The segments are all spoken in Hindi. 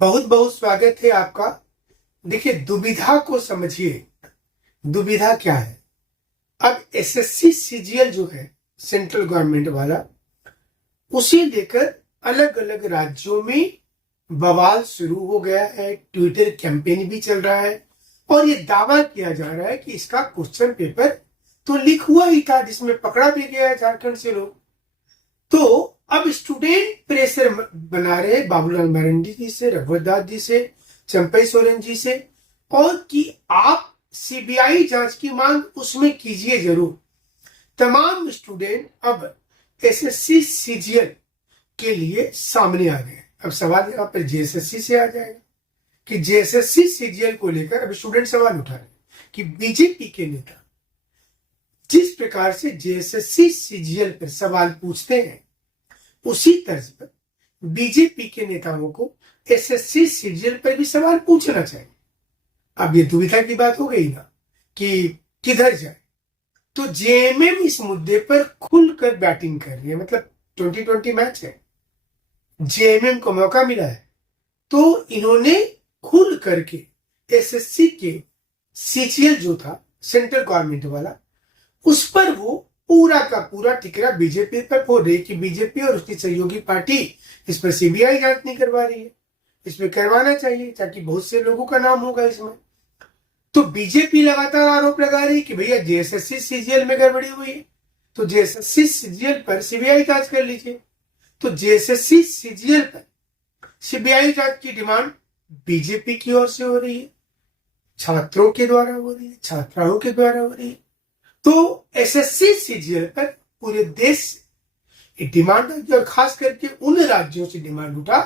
बहुत बहुत स्वागत है आपका। देखिए, दुविधा को समझिए। दुविधा क्या है? अब एसएससी सीजीएल जो है सेंट्रल गवर्नमेंट वाला, उसे लेकर अलग अलग राज्यों में बवाल शुरू हो गया है। ट्विटर कैंपेन भी चल रहा है और ये दावा किया जा रहा है कि इसका क्वेश्चन पेपर तो लीक हुआ ही था, जिसमें पकड़ा भी गया है झारखंड से लोग। तो अब स्टूडेंट प्रेशर बना रहे बाबूलाल मरांडी जी से, रघुवर दास जी से, चंपई सोरेन जी से, और कि आप सीबीआई जांच की मांग उसमें कीजिए जरूर। तमाम स्टूडेंट अब एसएससी सीजीएल के लिए सामने आ गए। अब सवाल यहाँ पर जेएसएससी से आ जाएगा कि जेएसएससी सीजीएल को लेकर अब स्टूडेंट सवाल उठा रहे कि बीजेपी के नेता जिस प्रकार से जेएसएससी सीजीएल पर सवाल पूछते हैं, उसी तर्ज पर बीजेपी के नेताओं को एसएससी सीजीएल पर भी सवाल पूछना चाहिए। अब ये दुविधा की बात हो गई ना कि किधर जाए। तो जेएमएम इस मुद्दे पर खुलकर बैटिंग कर रही है। मतलब 2020 मैच है, जेएमएम को मौका मिला है, तो इन्होंने खुल करके एसएससी के सीजीएल जो था सेंट्रल गवर्नमेंट वाला, उस पर वो पूरा का पूरा टिकरा बीजेपी पर फोड़ रही कि बीजेपी और उसकी सहयोगी पार्टी इस पर सीबीआई जांच नहीं करवा रही है। इसमें करवाना चाहिए ताकि बहुत से लोगों का नाम होगा इसमें। तो बीजेपी लगातार आरोप लगा रही कि भैया जेएसएससी सीजीएल में गड़बड़ी हुई है, तो जेएसएससी सीजीएल पर सीबीआई जांच कर लीजिए। तो जेएसएससी सीजीएल पर सीबीआई जांच की डिमांड बीजेपी की ओर से हो रही है, छात्रों के द्वारा हो रही है, छात्राओं के द्वारा हो रही है। तो एसएससी सीजीएल पर पूरे देश से डिमांड आई और खास करके उन राज्यों से डिमांड उठा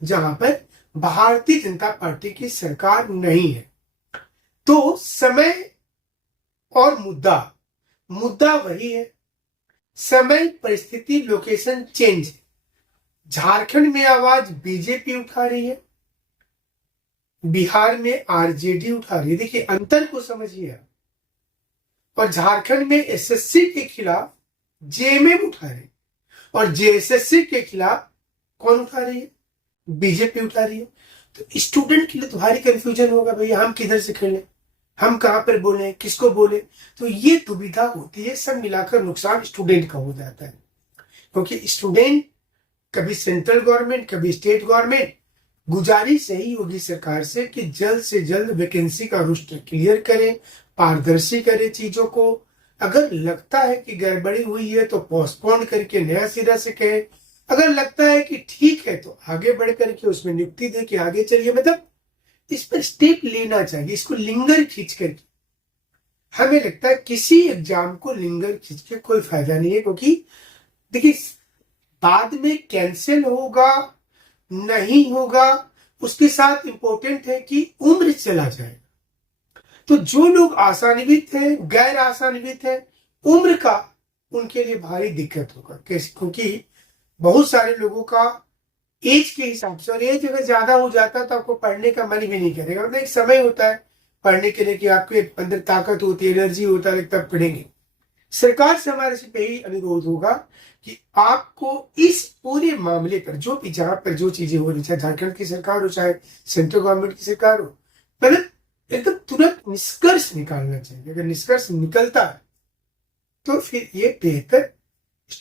जहां पर भारतीय जनता पार्टी की सरकार नहीं है। तो समय और मुद्दा वही है। समय, परिस्थिति, लोकेशन चेंज है। झारखंड में आवाज बीजेपी उठा रही है, बिहार में आरजेडी उठा रही है। देखिए अंतर को समझिए। और झारखंड में एसएससी के खिलाफ जेएमएम उठा रही है और जेएसएससी के खिलाफ कौन उठा रही है? बीजेपी उठा रही है। तो स्टूडेंट के लिए तो भारी कंफ्यूजन होगा, भैया हम किधर से खेलें, हम कहां पर बोले, किसको बोले। तो ये दुविधा होती है। सब मिलाकर नुकसान स्टूडेंट का हो जाता है, क्योंकि स्टूडेंट कभी सेंट्रल गवर्नमेंट कभी स्टेट गवर्नमेंट गुजारिश यही होगी सरकार से कि जल्द से जल्द वैकेंसी का रोस्टर क्लियर करें, पारदर्शी करें चीजों को। अगर लगता है कि गड़बड़ी हुई है तो पोस्टपोन करके नया सिरा से कहें। अगर लगता है कि ठीक है तो आगे बढ़ करके उसमें नियुक्ति दे के आगे चलिए। मतलब इस पर स्टेप लेना चाहिए, इसको लिंगर खींच करके। हमें लगता है किसी एग्जाम को लिंगर खींच के कोई फायदा नहीं है, क्योंकि देखिए बाद में कैंसिल होगा नहीं होगा, उसके साथ इंपॉर्टेंट है कि उम्र चला जाएगा। तो जो लोग आसान्वित हैं, गैर आसान्वित हैं, उम्र का उनके लिए भारी दिक्कत होगा। कैसे? क्योंकि बहुत सारे लोगों का एज के हिसाब से, और एज अगर ज्यादा हो जाता है तो आपको पढ़ने का मन भी नहीं करेगा। मतलब एक समय होता है पढ़ने के लिए कि आपके अंदर ताकत होती है, एनर्जी होता है, तब पढ़ेंगे। सरकार से हमारे से यही अनुरोध होगा कि आपको इस पूरे मामले पर जो भी, जहां पर जो चीजें हो रही, चाहे झारखंड की सरकार हो चाहे सेंट्रल गवर्नमेंट की सरकार हो, मतलब एकदम तुरंत निष्कर्ष निकालना चाहिए। अगर निष्कर्ष निकलता है तो फिर ये बेहतर